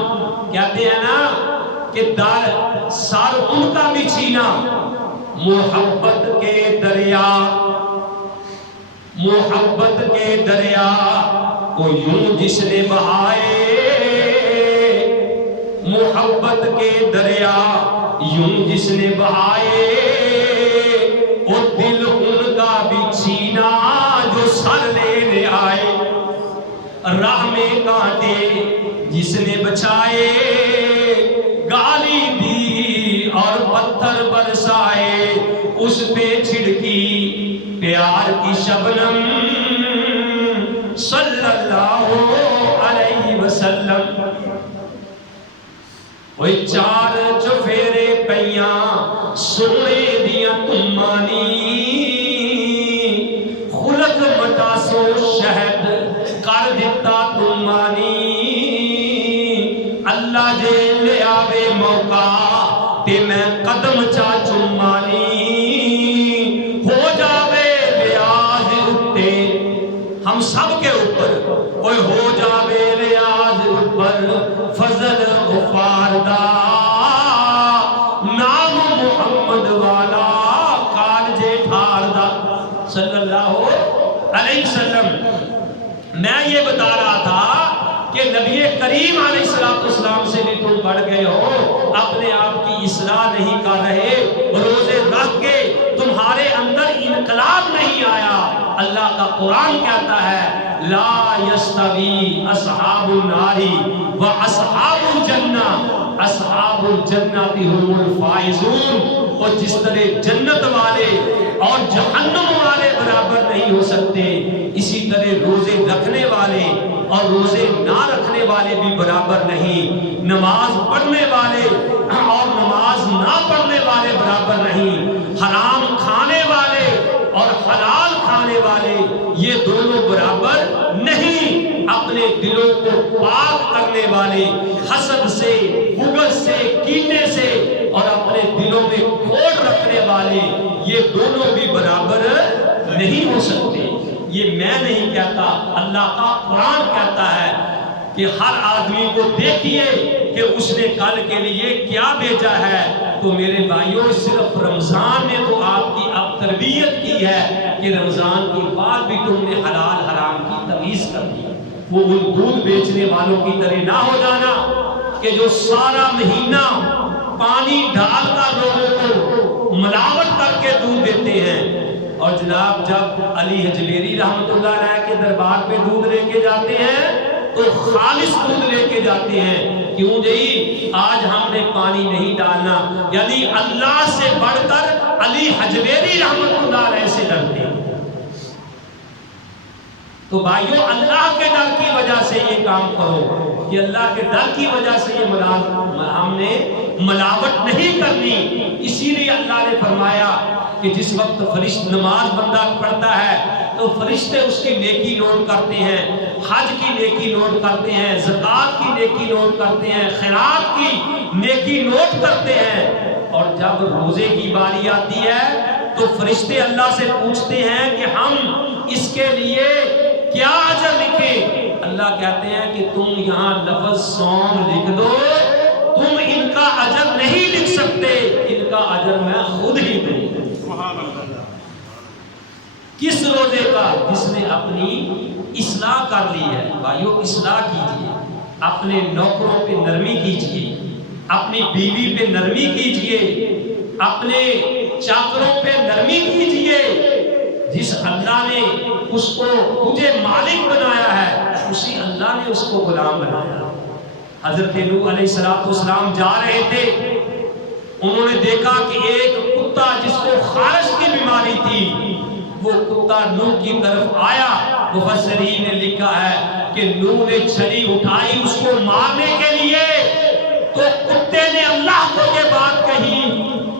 کہتے ہیں نا کہ دار سار ان کا بھی چھینا محبت کے دریا کو یوں جس نے بہائے محبت کے دریا یوں جس نے بہائے وہ دل ان کا بھی چھینا جو سر لینے آئے راہ میں کانٹے جس نے بچائے گالی دی اور پتھر برسائے اس پہ چھڑکی پیار کی شبنم صلی اللہ علیہ وسلم وہ چار چفیرے پیاں سونے دیا تمانی خلق مٹاسو شہد کر دیتا تمانی اللہ جے لے آوے موقع تے میں قدم چا چمانی ہو جاوے ریاض اتے ہم سب کے اوپر کوئی ہو جاوے ریاض اوپر فضل غفار دا نام محمد والا کالجے ٹھار دا صلی اللہ علیہ وسلم میں یہ بتا رہا تھا کہ نبی کریم علیہ السلام سے بھی تم بڑھ گئے ہو اپنے آپ کی اصلاح نہیں کر رہے روزے رکھ کے تمہارے اندر انقلاب نہیں آیا اللہ کا قرآن کہتا ہے لا یستوی اصحاب النار و اصحاب الجنہ اصحاب الجنہ هم الفائزون اور جس طرح جنت والے اور جہنم والے برابر نہیں ہو سکتے اسی طرح روزے رکھنے والے اور روزے نہ رکھنے والے بھی برابر نہیں نماز پڑھنے والے اور نماز نہ پڑھنے والے برابر نہیں حرام کھانے والے اور حلال کھانے والے یہ دونوں برابر نہیں اپنے دلوں کو پاک کرنے والے حسد سے بغض سے کینے سے اور اپنے دلوں میں کھوٹ رکھنے والے یہ دونوں بھی برابر نہیں ہو سکتے یہ میں نہیں کہتا اللہ کا قرآن کہتا ہے کہ ہر آدمی کو دیکھیے کہ اس نے کل کے لیے کیا بھیجا ہے تو میرے بھائیوں صرف رمضان نے تو آپ کی تربیت کی ہے کہ رمضان کے بعد بھی تم نے حلال حرام کی تمیز کر دی. وہ ان دودھ بیچنے والوں کی طرح نہ ہو جانا کہ جو سارا مہینہ پانی ڈال کر لوگوں کو ملاوٹ کر کے دودھ دیتے ہیں. اور جناب جب علی حجویری رحمۃ اللہ علیہ کے دربار پہ دودھ لے کے جاتے ہیں تو خالص دودھ لے کے جاتے ہیں. کیوں جی؟ آج ہم نے پانی نہیں ڈالنا. یعنی اللہ سے بڑھ کر علی حجویری رحمۃ اللہ علیہ سے ڈرتے ہیں. تو بھائیو اللہ کے ڈر کی وجہ سے یہ کام کرو کہ اللہ کے ڈر کی وجہ سے یہ ہم نے ملاوٹ نہیں کرنی. اسی لیے اللہ نے فرمایا کہ جس وقت فرشت نماز بندہ پڑھتا ہے تو فرشتے اس کی نیکی نوٹ کرتے ہیں, حج کی نیکی نوٹ کرتے ہیں, زکوٰۃ کی نیکی نوٹ کرتے ہیں, خیرات کی نیکی نوٹ کرتے ہیں. اور جب روزے کی باری آتی ہے تو فرشتے اللہ سے پوچھتے ہیں کہ ہم اس کے لیے کیا اجر لکھیں. اللہ کہتے ہیں کہ تم یہاں لفظ صوم لکھ دو, تم ان کا اجر نہیں لکھ سکتے, ان کا اجر میں خود ہی دوں. کس روزے کا؟ جس نے اپنی اصلاح کر لی ہے. بھائیو اصلاح کیجئے, اپنے نوکروں پہ نرمی کیجئے, اپنی بیوی پہ نرمی کیجئے, اپنے چاکروں پہ نرمی کیجئے. جس اللہ نے اس کو تجھے مالک بنایا ہے اسی اللہ نے اس کو غلام بنایا. حضرت نوح علیہ السلام جا رہے تھے, انہوں نے دیکھا کہ ایک کتا جس کو خارش کی بیماری تھی وہ کتا نوح کی طرف آیا. مفسرین نے لکھا ہے کہ نوح نے چھری اٹھائی اس کو مارنے کے لیے, تو کتے نے اللہ کو یہ بات کہی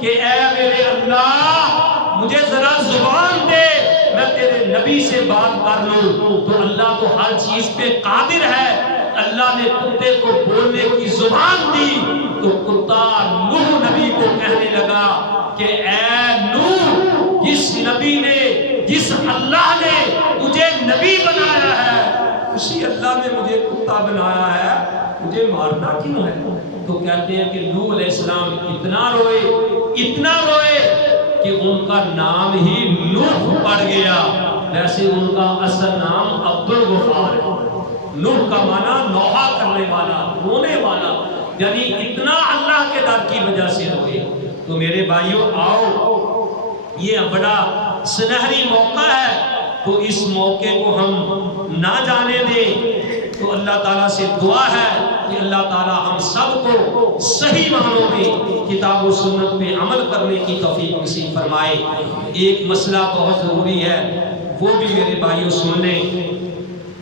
کہ اے میرے اللہ مجھے ذرا زبان دے, میں تیرے نبی سے بات کر لوں. تو اللہ تو ہر چیز پہ قادر ہے. اللہ نے کتے کو بولنے کی زبان دی تو کتا نوح نبی کو کہنے لگا کہ اے نوح, جس نبی نے, جس اللہ نے تجھے نبی بنایا ہے اسی اللہ نے مجھے کتا بنایا ہے, مجھے مارنا کیوں ہے؟ تو کہتے ہیں کہ نوح علیہ السلام اتنا روئے کہ ان کا نام ہی نوح پڑ گیا. ویسے ان کا اصل نام عبد الغفار ہے. نوح کا معنی نوحہ کرنے والا, رونے والا, یعنی اتنا اللہ کے ڈر کی وجہ سے روئے. تو میرے بھائیوں آؤ, یہ بڑا سنہری موقع ہے, تو اس موقع کو ہم نہ جانے دیں. تو اللہ تعالیٰ سے دعا ہے کہ اللہ تعالیٰ ہم سب کو صحیح معنوں میں کتاب و سنت پہ عمل کرنے کی توفیق نصیب فرمائے. ایک مسئلہ بہت ضروری ہے, وہ بھی میرے بھائیوں سن لیں.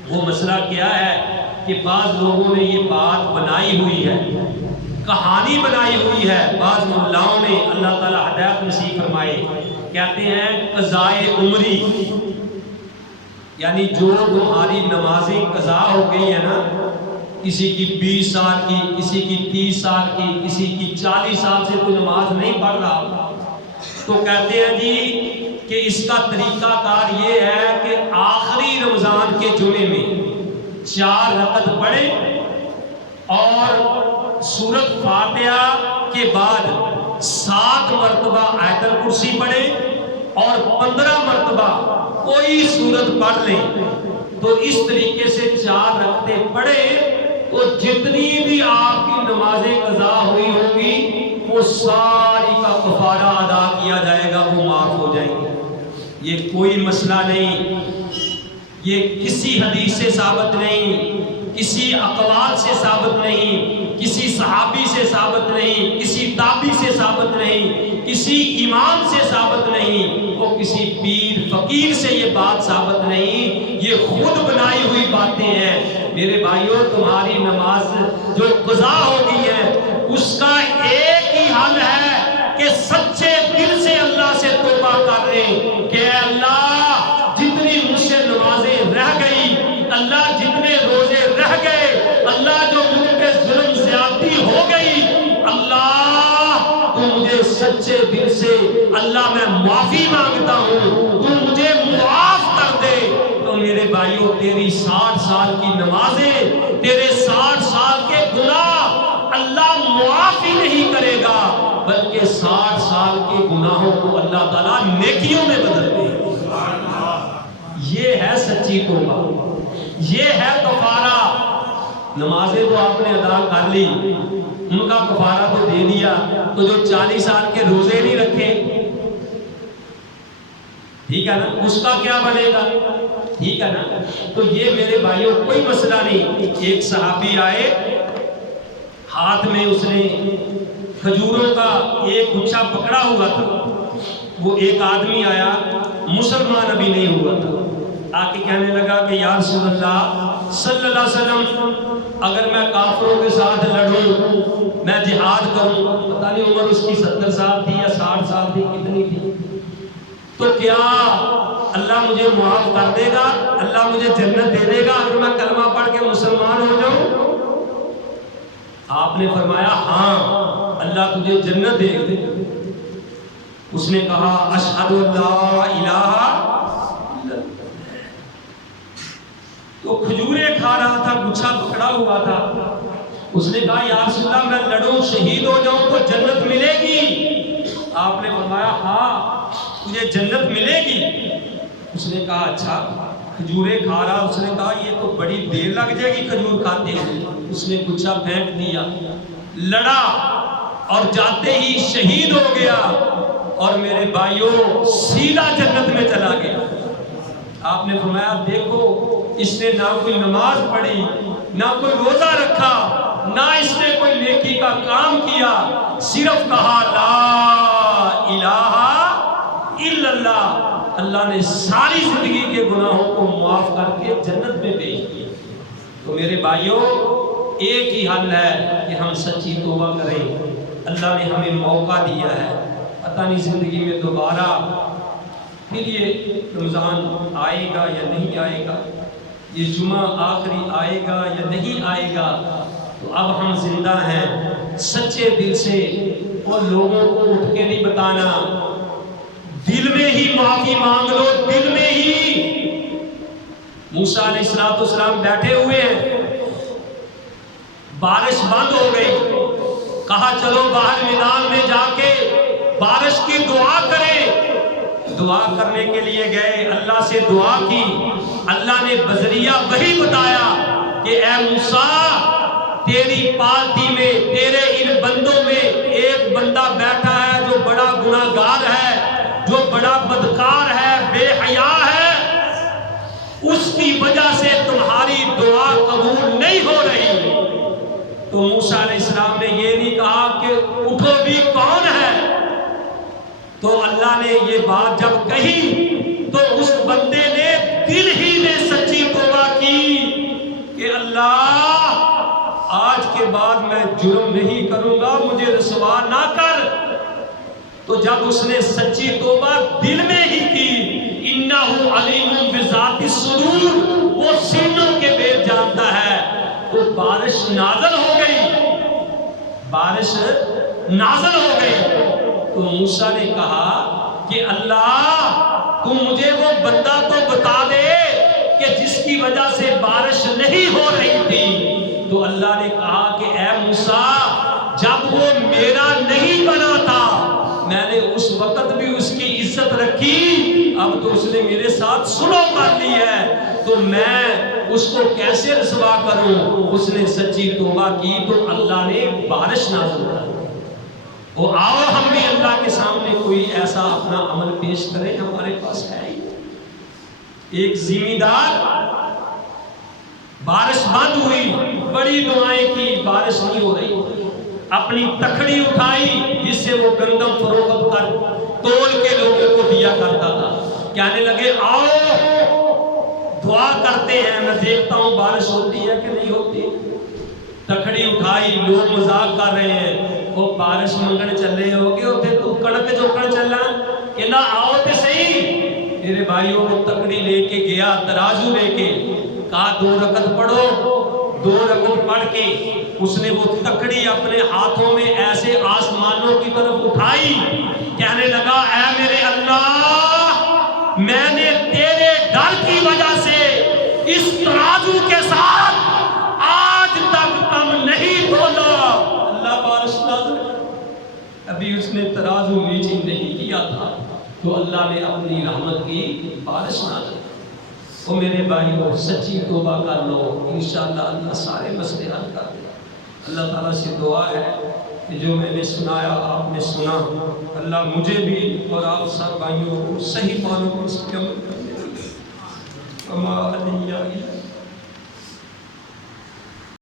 وہ مسئلہ کیا ہے کہ بعض لوگوں نے یہ بات بنائی ہوئی ہے, کہانی بنائی ہوئی ہے. بعض ملاؤں نے, اللہ تعالیٰ ہدایت نصیب فرمائے, کہتے ہیں قضائے عمری, یعنی جو تمہاری نمازیں قضا ہو گئی ہے نا, کسی کی 20 سال کی, کسی کی 30 سال کی, کسی کی 40 سال سے کوئی نماز نہیں پڑھ رہا, تو کہتے ہیں جی کہ اس کا طریقہ کار یہ ہے کہ آخری رمضان کے جمعے میں 4 رکعت پڑھے اور سورۃ فاتحہ کے بعد 7 مرتبہ آیت الکرسی پڑھے اور 15 مرتبہ کوئی سورت پڑھ لیں. تو اس طریقے سے 4 رکعتیں پڑھے تو جتنی بھی آپ کی نمازیں قضا ہوئی ہوگی وہ ساری کا کفارہ ادا کیا جائے گا, وہ معاف ہو جائیں گے. یہ کوئی مسئلہ نہیں, یہ کسی حدیث سے ثابت نہیں, کسی اقوال سے ثابت نہیں, کسی صحابی سے ثابت نہیں, کسی تابعی سے ثابت نہیں, کسی امام سے ثابت نہیں, وہ کسی پیر فقیر سے یہ بات ثابت نہیں, یہ خود بنائی ہوئی باتیں ہیں. میرے بھائیوں تمہاری نماز جو قضا ہوگی ہے اس کا ایک ہی حل ہے کہ سچے دل سے اللہ سے توبہ کر لیں کہ اے اللہ جتنی مجھ سے نمازیں رہ گئی, اللہ جتنے روزے رہ گئے, اللہ جو مجھ پہ ظلم زیادتی ہو گئی, اللہ تو مجھے سچے دل سے اللہ میں معافی مانگتا ہوں, تو مجھے معاف کر دے. تو میرے بھائیوں تیری 60 سال کی نمازیں, تیرے 60 سال کے گناہ اللہ معافی نہیں کرے گا, بلکہ 60 سال کے گناہوں کو اللہ تعالیٰ نیکیوں میں بدلتے ہیں۔ یہ ہے سچی توبہ، یہ ہے کفارہ۔ نمازیں تو آپ نے ادا کر لی، ان کا کفارہ تو دے دیا، تو جو 40 سال کے روزے نہیں رکھے، ٹھیک ہے نا، اس کا کیا بنے گا؟ ٹھیک ہے نا۔ تو یہ میرے بھائیوں کوئی مسئلہ نہیں۔ ایک صحابی آئے، ہاتھ میں اس نے کھجوروں کا ایک گچھا پکڑا ہوا تھا۔ وہ ایک آدمی آیا، مسلمان ابھی نہیں ہوا تھا، آ کے کہنے لگا کہ یا رسول اللہ صلی اللہ علیہ وسلم، اگر میں کافروں کے ساتھ لڑوں، میں جہاد کروں، پتہ نہیں عمر اس کی 70 سال تھی یا 60 سال تھی، کتنی تھی، تو کیا اللہ مجھے معاف کر دے گا؟ اللہ مجھے جنت دے دے گا اگر میں کلمہ پڑھ کے مسلمان ہو جاؤں؟ آپ نے فرمایا ہاں، اللہ تجھے جنت دے دے۔ اس نے کہا اشہد ان لا الہ الا اللہ۔ تو کھجوریں کھا رہا تھا، گچھا پکڑا ہوا تھا۔ اس نے کہا یا رسول اللہ میں لڑوں شہید ہو جاؤں تو جنت ملے گی؟ آپ نے فرمایا ہاں تجھے جنت ملے گی۔ اس نے کہا اچھا، کھجوریں کھا رہا، اس نے کہا یہ تو بڑی دیر لگ جائے گی کھجور کھاتے ہوئے۔ اس نے گچھا پھینک دیا، لڑا اور جاتے ہی شہید ہو گیا، اور میرے بھائیوں سیدھا جنت میں چلا گیا۔ آپ نے فرمایا دیکھو اس نے نہ کوئی نماز پڑھی، نہ کوئی روزہ رکھا، نہ اس نے کوئی نیکی کا کام کیا، صرف کہا لا الہ الا اللہ۔ اللہ نے ساری زندگی کے گناہوں کو معاف کر کے جنت میں بھیج دیا۔ تو میرے بھائیوں ایک ہی حل ہے کہ ہم سچی توبہ کریں۔ اللہ نے ہمیں موقع دیا ہے، پتہ نہیں زندگی میں دوبارہ پھر یہ رمضان آئے گا یا نہیں آئے گا، یہ جمعہ آخری آئے گا یا نہیں آئے گا۔ تو اب ہم زندہ ہیں، سچے دل سے، اور لوگوں کو اٹھ کے نہیں بتانا، دل میں ہی معافی مانگ لو، دل میں ہی۔ موسیٰ علیہ السلام بیٹھے ہوئے ہیں، بارش بند ہو گئی، کہا چلو باہر میدان میں جا کے بارش کی دعا کریں۔ دعا کرنے کے لیے گئے، اللہ سے دعا کی، اللہ نے بذریعہ وحی بتایا کہ اے موسیٰ تیری پالٹی میں، تیرے ان بندوں میں ایک بندہ بیٹھا ہے جو بڑا گناہ گار ہے، جو بڑا بدکار ہے، بے حیا ہے، اس کی وجہ سے تمہاری دعا قبول نہیں ہو رہی۔ تو موسیٰ علیہ السلام نے یہ نہیں کہا کہ اٹھو بھی کون ہے۔ تو اللہ نے یہ بات جب کہی تو اس بندے نے دل ہی میں سچی توبہ کی کہ اللہ آج کے بعد میں جرم نہیں کروں گا، مجھے رسوا نہ کر۔ تو جب اس نے سچی توبہ دل میں ہی کی، انہ علیم بذات الصدور، وہ سینوں کے بھید جانتا ہے، تو بارش نازل ہو گئی، بارش نازل ہو گئی۔ تو موسیٰ نے کہا کہ اللہ تو مجھے وہ بندہ تو بتا دے کہ جس کی وجہ سے بارش نہیں ہو رہی تھی۔ تو اللہ نے کہا کہ اے موسیٰ جب وہ میرا نہیں بنا تھا میں نے اس وقت بھی اس کی عزت رکھی، اب تو اس نے میرے ساتھ سلو کر لی ہے، تو میں اس کو کیسے رسوا کروں؟ اس نے سچی توبہ کی تو اللہ نے بارش نازل کر دی۔ اور آؤ ہم بھی اللہ کے سامنے کوئی ایسا اپنا عمل پیش کریں، ہمارے پاس ہے ہی۔ ایک زمیندار، بارش بند ہوئی، بڑی دعائیں کی، بارش نہیں ہو رہی، اپنی تکڑی اٹھائی جس سے وہ گندم فروخت کر تول کے لوگوں کو دیا کرتا تھا، کہنے لگے آؤ دعا کرتے ہیں، میں دیکھتا ہوں بارش ہوتی ہے کہ نہیں ہوتی۔ تکڑی اٹھائی، لوگ مذاق کر رہے ہیں، وہ بارش منگن چلے ہو گئے ہوتے تو کڑک چوکڑ چلنا کہ نہ آؤ تے صحیح۔ میرے بھائیوں کو تکڑی لے کے گیا، ترازو لے کے، کہا 2 رکعت پڑھو۔ 2 رکعت پڑھ کے اس نے وہ تکڑی اپنے ہاتھوں میں ایسے آسمانوں کی طرف اٹھائی، کہنے لگا اے میرے اللہ میں نے تیرے ڈر کی وجہ سے اس ترازو کے ساتھ آج تک کم نہیں تولا۔ اللہ بارش نازل، ابھی اللہ نے اپنی رحمت کی بارش نازل کی۔ وہ میرے بھائیوں سچی توبہ کر لو، انشاءاللہ اللہ سارے مسئلے حل کر دے۔ اللہ تعالیٰ سے دعا ہے کہ جو میں نے سنایا آپ نے سنا، اللہ مجھے بھی اور آپ سب بھائیوں کو صحیح معنوں میں اس کے عمل کرنے